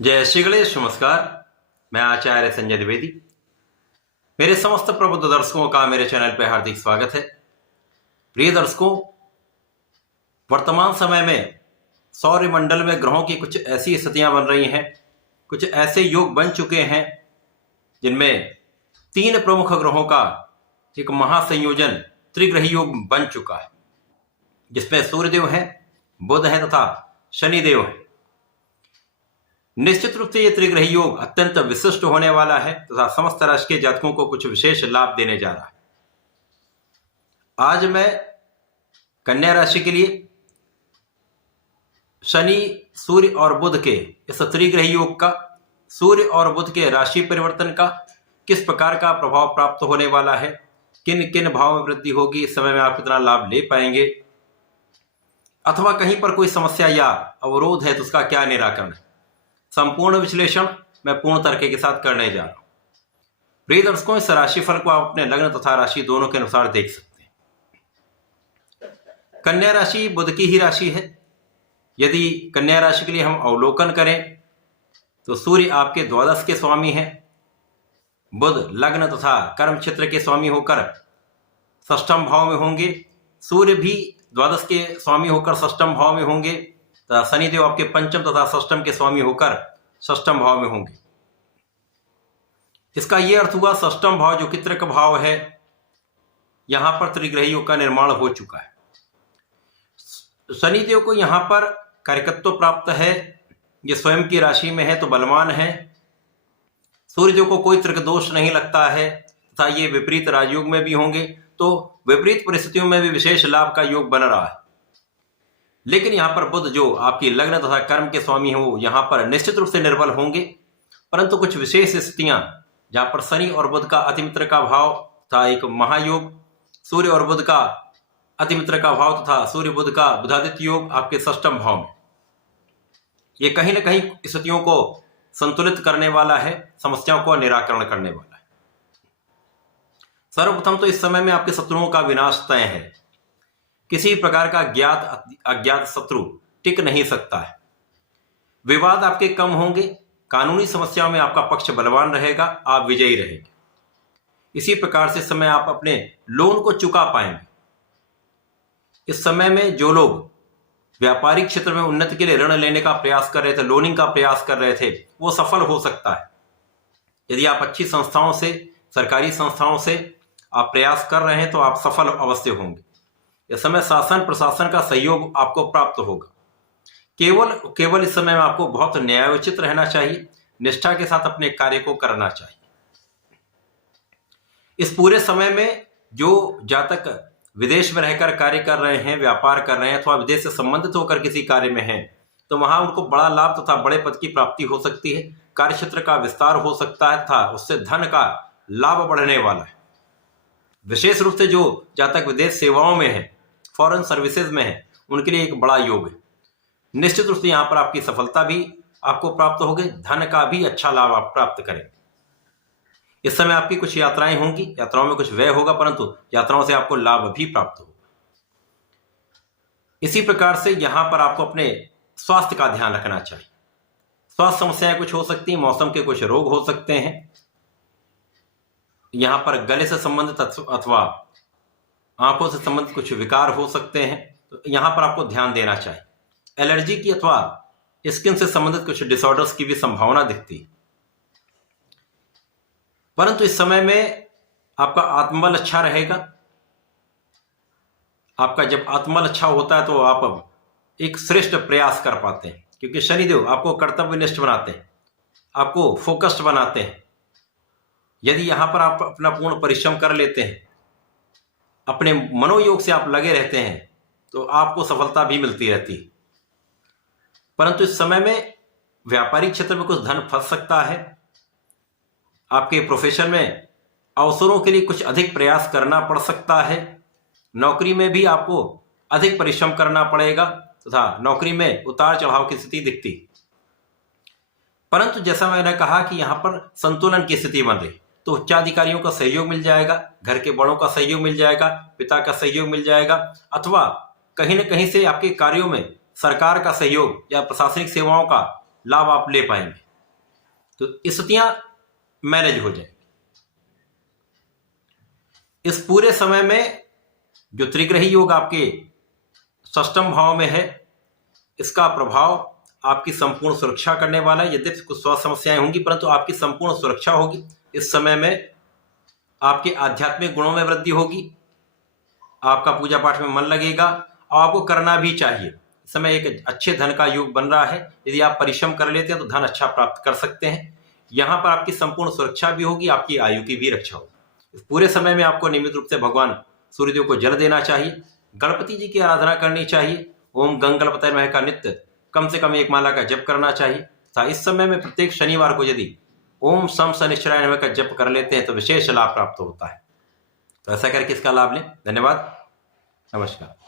जय श्री गणेश। नमस्कार, मैं आचार्य संजय द्विवेदी। मेरे समस्त प्रबुद्ध दर्शकों का मेरे चैनल पर हार्दिक स्वागत है। प्रिय दर्शकों, वर्तमान समय में सौरमंडल में ग्रहों की कुछ ऐसी स्थितियां बन रही हैं, कुछ ऐसे योग बन चुके हैं जिनमें 3 प्रमुख ग्रहों का एक महासंयोजन त्रिग्रही योग बन चुका है, जिसमें सूर्यदेव हैं, बुध हैं तथा शनिदेव हैं। निश्चित रूप से यह त्रिग्रही योग अत्यंत विशिष्ट होने वाला है तथा समस्त राशि के जातकों को कुछ विशेष लाभ देने जा रहा है। आज मैं कन्या राशि के लिए शनि, सूर्य और बुध के इस त्रिग्रही योग का, सूर्य और बुध के राशि परिवर्तन का किस प्रकार का प्रभाव प्राप्त होने वाला है, किन किन भाव में वृद्धि होगी, इस समय में आप कितना लाभ ले पाएंगे, अथवा कहीं पर कोई समस्या या अवरोध है तो उसका क्या निराकरण है, संपूर्ण विश्लेषण मैं पूर्ण तर्क के साथ करने जा रहा हूं। प्रिय दर्शकों, इस राशिफल को आप अपने लग्न तथा राशि दोनों के अनुसार देख सकते हैं। कन्या राशि बुध की ही राशि है। यदि कन्या राशि के लिए हम अवलोकन करें तो सूर्य आपके द्वादश के स्वामी हैं, बुध लग्न तथा कर्म क्षेत्र के स्वामी होकर षष्ठम भाव में होंगे, सूर्य भी द्वादश के स्वामी होकर षष्ठम भाव में होंगे तथा शनिदेव आपके पंचम तथा षष्ठम के स्वामी होकर षष्ठम भाव में होंगे। इसका यह अर्थ हुआ षष्ठम भाव जो कि त्रिक भाव है, यहां पर त्रिग्रही योग का निर्माण हो चुका है। शनिदेव को यहां पर कारकत्व प्राप्त है, ये स्वयं की राशि में है तो बलवान है। सूर्यदेव को कोई त्रिक दोष नहीं लगता है तथा ये विपरीत राजयोग में भी होंगे तो विपरीत परिस्थितियों में भी विशेष लाभ का योग बन रहा है। लेकिन यहां पर बुध जो आपकी लग्न तथा कर्म के स्वामी हो, यहां पर निश्चित रूप से निर्बल होंगे, परंतु कुछ विशेष स्थितियां जहां पर शनि और बुध का अतिमित्र का भाव तथा एक महायोग, सूर्य और बुध का अतिमित्र का भाव तथा सूर्य बुध का बुधादित्य योग आपके षष्ठम भाव में, ये कहीं ना कहीं स्थितियों को संतुलित करने वाला है, समस्याओं को निराकरण करने वाला है। सर्वप्रथम तो इस समय में आपके शत्रुओं का विनाश तय है। किसी प्रकार का ज्ञात अज्ञात शत्रु टिक नहीं सकता है। विवाद आपके कम होंगे, कानूनी समस्याओं में आपका पक्ष बलवान रहेगा, आप विजयी रहेंगे। इसी प्रकार से इस समय आप अपने लोन को चुका पाएंगे। इस समय में जो लोग व्यापारिक क्षेत्र में उन्नति के लिए ऋण लेने का प्रयास कर रहे थे, लोनिंग का प्रयास कर रहे थे, वो सफल हो सकता है। यदि आप अच्छी संस्थाओं से, सरकारी संस्थाओं से आप प्रयास कर रहे हैं तो आप सफल अवश्य होंगे। इस समय शासन प्रशासन का सहयोग आपको प्राप्त होगा। केवल इस समय में आपको बहुत न्यायोचित रहना चाहिए, निष्ठा के साथ अपने कार्य को करना चाहिए। इस पूरे समय में जो जातक विदेश में रहकर कार्य कर रहे हैं, व्यापार कर रहे हैं अथवा विदेश से संबंधित होकर किसी कार्य में हैं, तो वहां उनको बड़ा लाभ तथा बड़े पद की प्राप्ति हो सकती है, कार्य क्षेत्र का विस्तार हो सकता है तथा उससे धन का लाभ बढ़ने वाला है। विशेष रूप से जो जातक विदेश सेवाओं में है, फॉरेन सर्विसेज में है, उनके लिए एक बड़ा योग है। निश्चित रूप से यहां पर आपकी सफलता भी आपको प्राप्त होगी, धन का भी अच्छा लाभ आप प्राप्त करेंगे। इस समय आपकी कुछ यात्राएं होंगी, यात्राओं में कुछ व्यय होगा, परंतु यात्राओं से आपको लाभ भी प्राप्त होगा। इसी प्रकार से यहां पर आपको अपने स्वास्थ्य का ध्यान रखना चाहिए। स्वास्थ्य समस्याएं कुछ हो सकती हैं, मौसम के कुछ रोग हो सकते हैं, यहां पर गले से संबंधित अथवा आंखों से संबंधित कुछ विकार हो सकते हैं, तो यहां पर आपको ध्यान देना चाहिए। एलर्जी की अथवा स्किन से संबंधित कुछ डिसऑर्डर्स की भी संभावना दिखती है। परंतु इस समय में आपका आत्मबल अच्छा रहेगा। आपका जब आत्मबल अच्छा होता है तो आप एक श्रेष्ठ प्रयास कर पाते हैं, क्योंकि शनिदेव आपको कर्तव्यनिष्ठ बनाते हैं, आपको फोकस्ड बनाते हैं। यदि यहां पर आप अपना पूर्ण परिश्रम कर लेते हैं, अपने मनोयोग से आप लगे रहते हैं, तो आपको सफलता भी मिलती रहती है। परंतु इस समय में व्यापारिक क्षेत्र में कुछ धन फंस सकता है। आपके प्रोफेशन में अवसरों के लिए कुछ अधिक प्रयास करना पड़ सकता है। नौकरी में भी आपको अधिक परिश्रम करना पड़ेगा तथा नौकरी में उतार चढ़ाव की स्थिति दिखती। परंतु जैसा मैंने कहा कि यहां पर संतुलन की स्थिति बन रही, तो उच्चाधिकारियों का सहयोग मिल जाएगा, घर के बड़ों का सहयोग मिल जाएगा, पिता का सहयोग मिल जाएगा, अथवा कहीं न कहीं से आपके कार्यों में सरकार का सहयोग या प्रशासनिक सेवाओं का लाभ आप ले पाएंगे। तो स्थितियां मैनेज हो जाएंगी। इस पूरे समय में जो त्रिग्रही योग आपके षष्ठम भाव में है, इसका प्रभाव आपकी संपूर्ण सुरक्षा करने वाला है। यद्यपि कुछ स्वास्थ्य समस्याएं होंगी, परंतु आपकी संपूर्ण सुरक्षा होगी। इस समय में आपके आध्यात्मिक गुणों में वृद्धि होगी, आपका पूजा पाठ में मन लगेगा और आपको करना भी चाहिए। इस समय एक अच्छे धन का योग बन रहा है। यदि आप परिश्रम कर लेते हैं तो धन अच्छा प्राप्त कर सकते हैं। यहाँ पर आपकी संपूर्ण सुरक्षा भी होगी, आपकी आयु की भी रक्षा होगी। इस पूरे समय में आपको नियमित रूप से भगवान सूर्यदेव को जल देना चाहिए, गणपति जी की आराधना करनी चाहिए। ओम गंग गणपतये नमः का नित्य कम से कम एक माला का जप करना चाहिए तथा इस समय में प्रत्येक शनिवार को यदि ओम सम शनिश्चराय नमः का जप कर लेते हैं तो विशेष लाभ प्राप्त होता है। तो ऐसा करके इसका लाभ लें। धन्यवाद, नमस्कार।